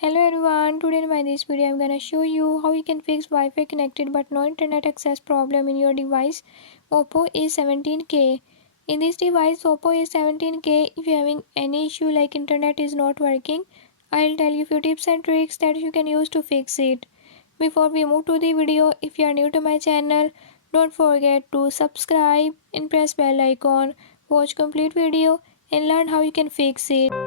Hello everyone, today in this video I'm gonna show you how you can fix Wi-Fi connected but no internet access problem in your device Oppo A17k. In this device Oppo A17k, if you're having any issue like internet is not working, I'll tell you few tips and tricks that you can use to fix it. Before we move to the video, if you are new to my channel, don't forget to subscribe and press bell icon, watch complete video and learn how you can fix it.